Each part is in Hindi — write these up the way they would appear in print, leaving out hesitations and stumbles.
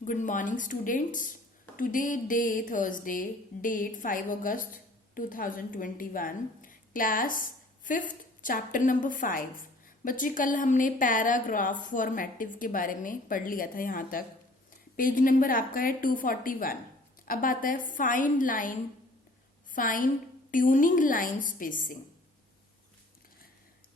Good morning, students. Today, day Thursday, date 5 August 2021, class 5th, chapter number 5. बच्चे कल हमने पैराग्राफ फॉर्मेटिव के बारे में पढ़ लिया था यहाँ तक. पेज नंबर आपका है 241. अब आता है फाइन ट्यूनिंग लाइन स्पेसिंग.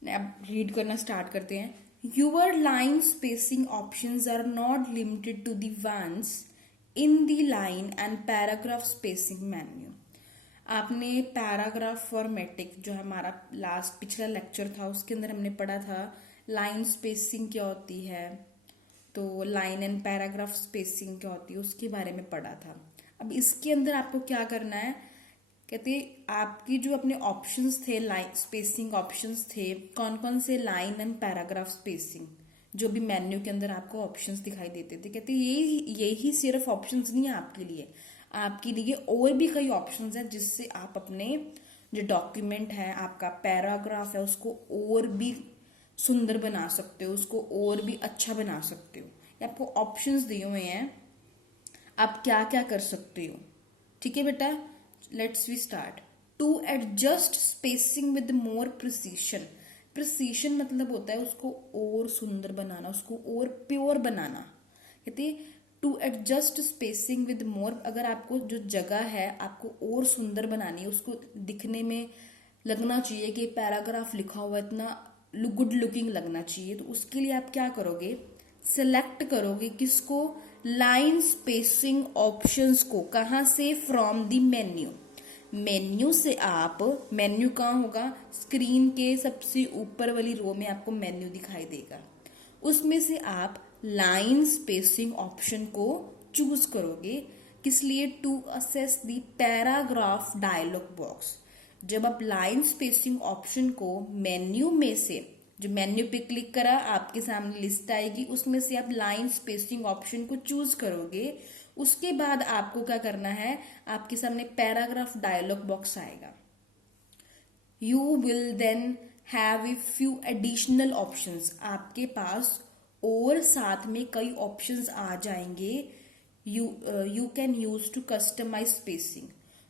अब रीड करना स्टार्ट करते हैं. Your line spacing options are not limited to the ones in the line and paragraph spacing menu. आपने पैराग्राफ फॉर्मेटिक जो हमारा पिछला लेक्चर था उसके अंदर हमने पढ़ा था लाइन स्पेसिंग क्या होती है, तो लाइन एंड पैराग्राफ स्पेसिंग क्या होती है उसके बारे में पढ़ा था. अब इसके अंदर आपको क्या करना है, कहते आपकी जो अपने ऑप्शंस थे, लाइन स्पेसिंग ऑप्शंस थे, कौन कौन से लाइन एंड पैराग्राफ स्पेसिंग जो भी मेन्यू के अंदर आपको ऑप्शंस दिखाई देते थे. कहते यही सिर्फ ऑप्शंस नहीं है आपके लिए और भी कई ऑप्शंस हैं जिससे आप अपने जो डॉक्यूमेंट है, आपका पैराग्राफ है, उसको और भी सुंदर बना सकते हो, उसको और भी अच्छा बना सकते हो. ये आपको ऑप्शंस दिए हुए हैं, आप क्या क्या कर सकते हो. ठीक है बेटा, let's we start. To adjust spacing with more precision. Precision मतलब होता है उसको और सुंदर बनाना, उसको और प्योर बनाना. कहते to adjust spacing with more, अगर आपको जो जगह है आपको और सुंदर बनानी है, उसको दिखने में लगना चाहिए कि पैराग्राफ लिखा हुआ इतना गुड लुकिंग लगना चाहिए, तो उसके लिए आप क्या करोगे, सिलेक्ट करोगे किसको, लाइन स्पेसिंग ऑप्शंस को. कहां से, फ्रॉम द मेन्यू से. आप मेन्यू कहाँ होगा, स्क्रीन के सबसे ऊपर वाली रो में आपको मेन्यू दिखाई देगा, उसमें से आप लाइन स्पेसिंग ऑप्शन को चूज करोगे. किस लिए, to access the paragraph dialog box. जब आप लाइन स्पेसिंग ऑप्शन को मेन्यू में से, जो मेन्यू पे क्लिक करा आपके सामने लिस्ट आएगी, उसमें से आप लाइन स्पेसिंग ऑप्शन को चूज करोगे. उसके बाद आपको क्या करना है, आपके सामने पैराग्राफ डायलॉग बॉक्स आएगा. You will then have a few additional options. आपके पास और साथ में कई ऑप्शंस आ जाएंगे. You can use to customise spacing.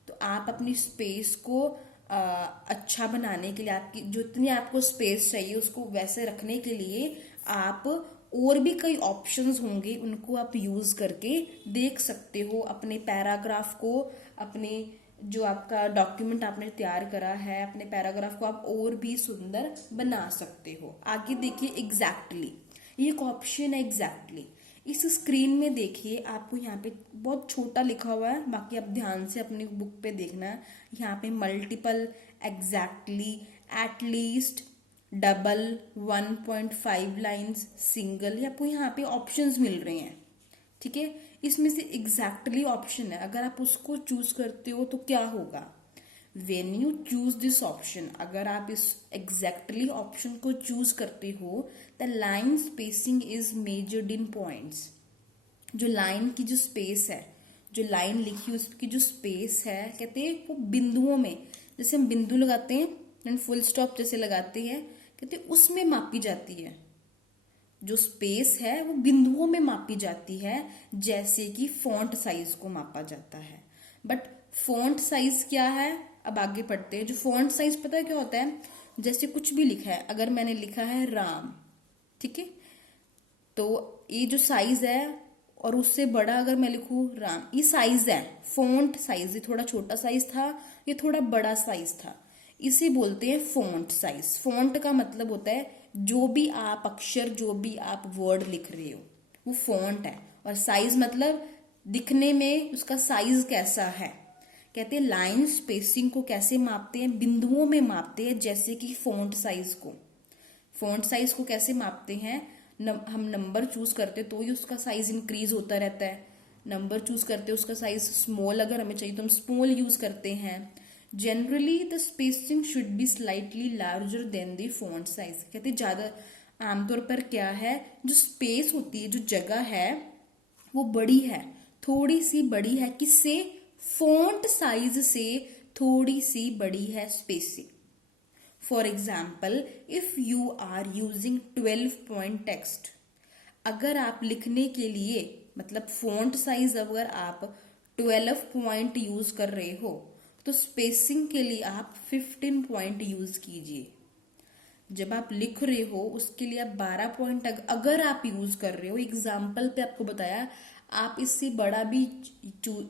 तो आप अपनी स्पेस को अच्छा बनाने के लिए, आपकी जितनी आपको स्पेस चाहिए उसको वैसे रखने के लिए आप और भी कई ऑप्शंस होंगे, उनको आप यूज करके देख सकते हो. अपने पैराग्राफ को, अपने जो आपका डॉक्यूमेंट आपने तैयार करा है, अपने पैराग्राफ को आप और भी सुंदर बना सकते हो. आगे देखिए एग्जैक्टली, ये एक ऑप्शन है एग्जैक्टली. इस स्क्रीन में देखिए आपको यहाँ पे बहुत छोटा लिखा हुआ है, बाकी आप ध्यान से अपनी बुक पे देखना है. यहाँ पे multiple, exactly, at least, double, 1.5 lines, single, ये आपको यहाँ पे ऑप्शंस मिल रहे हैं. ठीक है, इसमें से एग्जैक्टली ऑप्शन है, अगर आप उसको चूज करते हो तो क्या होगा, when you choose this option, अगर आप इस एग्जैक्टली ऑप्शन को चूज करते हो, the line spacing is measured in points. जो लाइन की जो स्पेस है, जो लाइन लिखी उसकी जो स्पेस है, कहते हैं वो बिंदुओं में, जैसे हम बिंदु लगाते हैं एंड फुल स्टॉप जैसे लगाते हैं, कहते उसमें मापी जाती है. जो स्पेस है वो बिंदुओं में मापी जाती है, जैसे कि फॉन्ट साइज को मापा जाता है. बट फॉन्ट साइज क्या है, अब आगे पढ़ते हैं. जो फॉन्ट साइज पता है क्या होता है, जैसे कुछ भी लिखा है, अगर मैंने लिखा है राम, ठीक है, तो ये जो साइज है और उससे बड़ा अगर मैं लिखूं राम, ये साइज है, फॉन्ट साइज. ये थोड़ा छोटा साइज था, ये थोड़ा बड़ा साइज था, इसे बोलते हैं फॉन्ट साइज. फॉन्ट का मतलब होता है जो भी आप अक्षर, जो भी आप वर्ड लिख रहे हो वो फॉन्ट है, और साइज मतलब दिखने में उसका साइज कैसा है. कहते हैं लाइन स्पेसिंग को कैसे मापते हैं, बिंदुओं में मापते हैं, जैसे कि फॉन्ट साइज को. फॉन्ट साइज को कैसे मापते हैं, हम नंबर चूज करते तो ही उसका साइज इंक्रीज होता रहता है. नंबर चूज करते उसका साइज स्मॉल अगर हमें चाहिए तो हम स्मॉल यूज करते हैं. Generally the spacing should be slightly larger than the font size. कहते ज्यादा आमतौर पर क्या है, जो स्पेस होती है, जो जगह है वो बड़ी है, थोड़ी सी बड़ी है, किससे, फॉन्ट साइज से थोड़ी सी बड़ी है spacing. For example, if you are using 12 point text, अगर आप लिखने के लिए मतलब फॉन्ट साइज अगर आप 12 पॉइंट यूज कर रहे हो तो स्पेसिंग के लिए आप 15 पॉइंट यूज कीजिए। जब आप लिख रहे हो उसके लिए आप 12 पॉइंट अगर आप यूज कर रहे हो, एग्जाम्पल पे आपको बताया, आप इससे बड़ा भी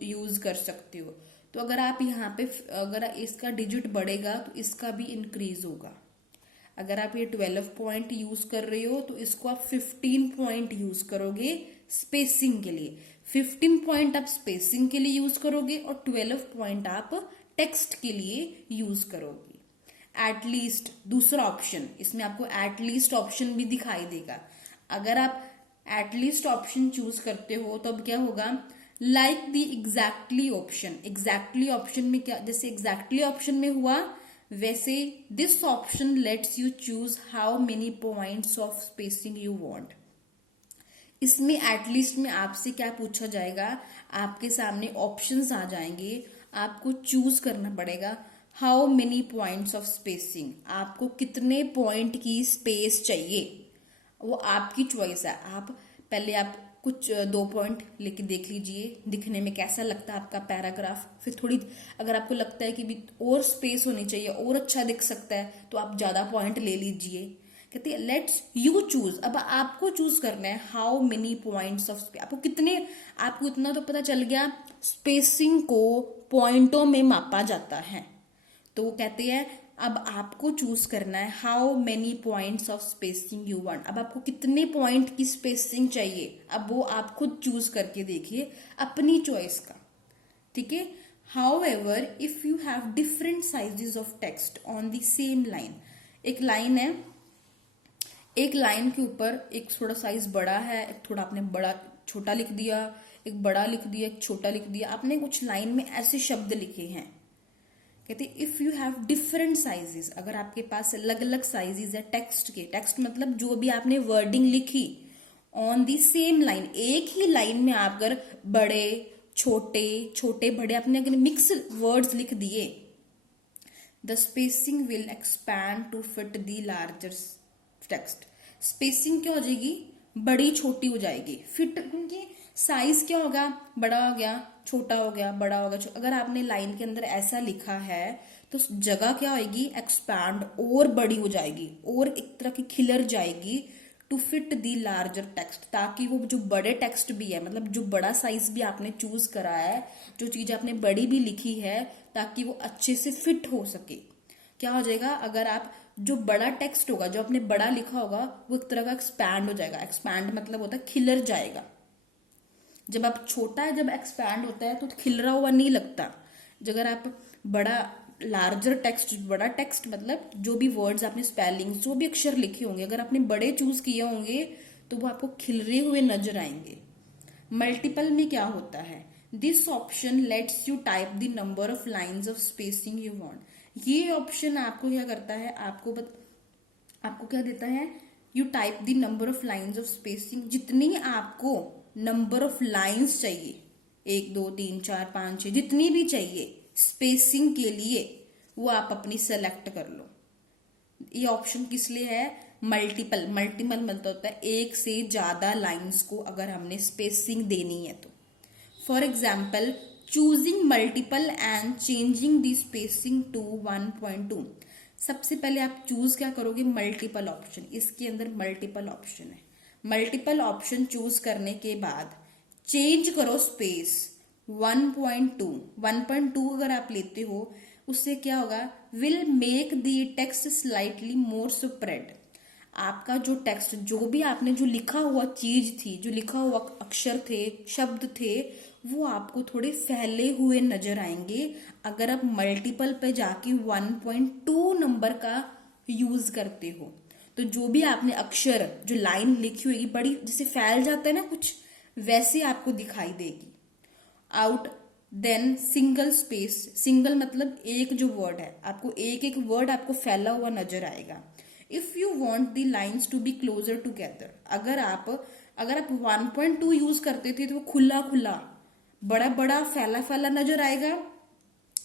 यूज कर सकते हो। तो अगर आप यहाँ पे अगर इसका डिजिट बढ़ेगा तो इसका भी इंक्रीज होगा। अगर आप ये 12 पॉइंट यूज कर रहे हो तो इसको आप 15 पॉइंट यूज करोगे स्पेसिंग के लिए। 15 पॉइंट आप स्पेसिंग के लिए यूज करोगे और 12 पॉइंट आप टेक्स्ट के लिए यूज करोगे। एटलीस्ट दूसरा ऑप्शन, इसमें आपको एटलीस्ट ऑप्शन भी दिखाई देगा। अगर आप एटलीस्ट ऑप्शन चूज करते हो तो अब क्या होगा, like the exactly option. Exactly option में क्या, जैसे एग्जैक्टली ऑप्शन में हुआ वैसे this option let's you choose how many points of spacing you want. इसमें एटलीस्ट में आपसे क्या पूछा जाएगा, आपके सामने ऑप्शंस आ जाएंगे, आपको चूज करना पड़ेगा how many points of spacing, आपको कितने पॉइंट की स्पेस चाहिए, वो आपकी चॉइस है। आप पहले आप कुछ 2 पॉइंट लेके देख लीजिए दिखने में कैसा लगता है आपका पैराग्राफ। फिर थोड़ी अगर आपको लगता है कि भी और स्पेस होनी चाहिए और अच्छा दिख सकता है तो आप ज्यादा पॉइंट ले लीजिए। कहते हैं लेट्स यू चूज, अब आपको चूज करना है how many points of space. आपको कितने, आपको इतना तो पता चल गया स्पेसिंग को पॉइंटों में मापा जाता है। तो वो कहते हैं अब आपको चूज करना है how many points of spacing you want. अब आपको कितने पॉइंट की स्पेसिंग चाहिए, अब वो आप खुद चूज करके देखिए अपनी चॉइस का, ठीक है। How ever if you have different sizes of text on the same line, एक लाइन है, एक लाइन के ऊपर एक थोड़ा साइज बड़ा है, एक थोड़ा आपने बड़ा छोटा लिख दिया, एक बड़ा लिख दिया, एक छोटा लिख दिया, आपने कुछ लाइन में ऐसे शब्द लिखे हैं। कहते if you have different sizes, अगर आपके पास अलग अलग साइजेस है टेक्स्ट के, टेक्स्ट मतलब जो भी आपने वर्डिंग लिखी ऑन दी सेम लाइन, एक ही लाइन में आप अगर बड़े छोटे छोटे बड़े आपने अगर मिक्स वर्ड्स लिख दिए, the spacing will expand to fit the larger text. Spacing क्या हो जाएगी, बड़ी छोटी हो जाएगी, फिट, क्योंकि साइज क्या होगा, बड़ा हो गया छोटा हो गया, बड़ा हो गया। अगर आपने लाइन के अंदर ऐसा लिखा है तो जगह क्या होगी, एक्सपैंड और बड़ी हो जाएगी और एक तरह की खिलर जाएगी to fit the larger text, ताकि वो जो बड़े टेक्स्ट भी है, मतलब जो बड़ा साइज भी आपने चूज करा है, जो चीज आपने बड़ी भी लिखी है, ताकि वो अच्छे से फिट हो सके। क्या हो जाएगा, अगर आप जो बड़ा टेक्स्ट होगा, जो आपने बड़ा लिखा होगा, वो एक तरह का एक्सपैंड हो जाएगा। एक्सपैंड मतलब होता है खिलर जाएगा। जब आप छोटा है, जब एक्सपैंड होता है तो खिलरा हुआ नहीं लगता। अगर आप बड़ा लार्जर टेक्स्ट, बड़ा टेक्स्ट मतलब जो भी वर्ड्स आपने स्पेलिंग, जो भी अक्षर लिखे होंगे, अगर आपने बड़े चूज किए होंगे तो वो आपको खिलरे हुए नजर आएंगे। मल्टीपल में क्या होता है, this option let's you type the number of lines of spacing you want. ये ऑप्शन आपको क्या करता है, आपको क्या देता है, you type the number of lines of spacing, जितनी आपको नंबर ऑफ लाइन्स चाहिए, 1 2 3 4 5 6 जितनी भी चाहिए स्पेसिंग के लिए, वो आप अपनी सेलेक्ट कर लो। ये ऑप्शन किस लिए है, मल्टीपल। मल्टीपल मतलब होता है एक से ज्यादा लाइन्स को अगर हमने स्पेसिंग देनी है तो। For example choosing multiple and changing the spacing to 1.2। सबसे पहले आप चूज क्या करोगे, मल्टीपल ऑप्शन। इसके अंदर मल्टीपल ऑप्शन है। मल्टीपल ऑप्शन चूज करने के बाद चेंज करो स्पेस 1.2। 1.2 अगर आप लेते हो उससे क्या होगा, will make the text slightly more spread. आपका जो टेक्स्ट, जो भी आपने जो लिखा हुआ चीज थी, जो लिखा हुआ अक्षर थे, शब्द थे, वो आपको थोड़े फैले हुए नजर आएंगे अगर आप मल्टीपल पे जाके 1.2 नंबर का यूज करते हो। तो जो भी आपने अक्षर, जो लाइन लिखी होगी बड़ी, जैसे फैल जाता है ना कुछ, वैसे आपको दिखाई देगी। Out than single space, single मतलब एक जो वर्ड है, आपको एक एक वर्ड आपको फैला हुआ नजर आएगा। If you want the lines to be closer together, अगर आप 1.2 यूज करते थे तो वो खुला खुला बड़ा बड़ा फैला फैला नजर आएगा।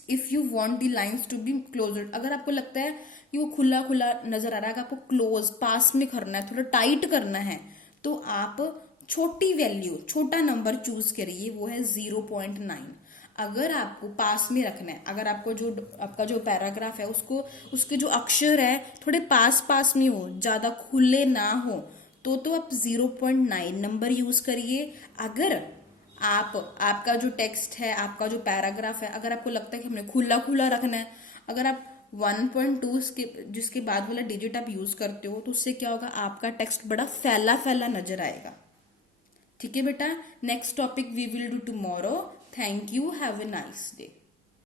If you want the lines to be closer, अगर आपको लगता है कि वो खुला खुला नजर आ रहा है, आपको क्लोज पास में करना है, थोड़ा टाइट करना है, तो आप छोटी वैल्यू, छोटा नंबर चूज करिए, वो है 0.9। अगर आपको पास में रखना है, अगर आपका जो पैराग्राफ है उसको, उसके जो अक्षर है थोड़े पास पास में हो, ज्यादा खुले ना हो, तो आप 0.9 नंबर यूज करिए। अगर आपका जो टेक्स्ट है, आपका जो पैराग्राफ है, अगर आपको लगता है कि हमने खुला खुला रखना है, अगर आप 1.2 जिसके बाद वाला डिजिट आप यूज करते हो, तो उससे क्या होगा, आपका टेक्स्ट बड़ा फैला फैला नजर आएगा। ठीक है बेटा, next topic we will do tomorrow. Thank you, have a nice day.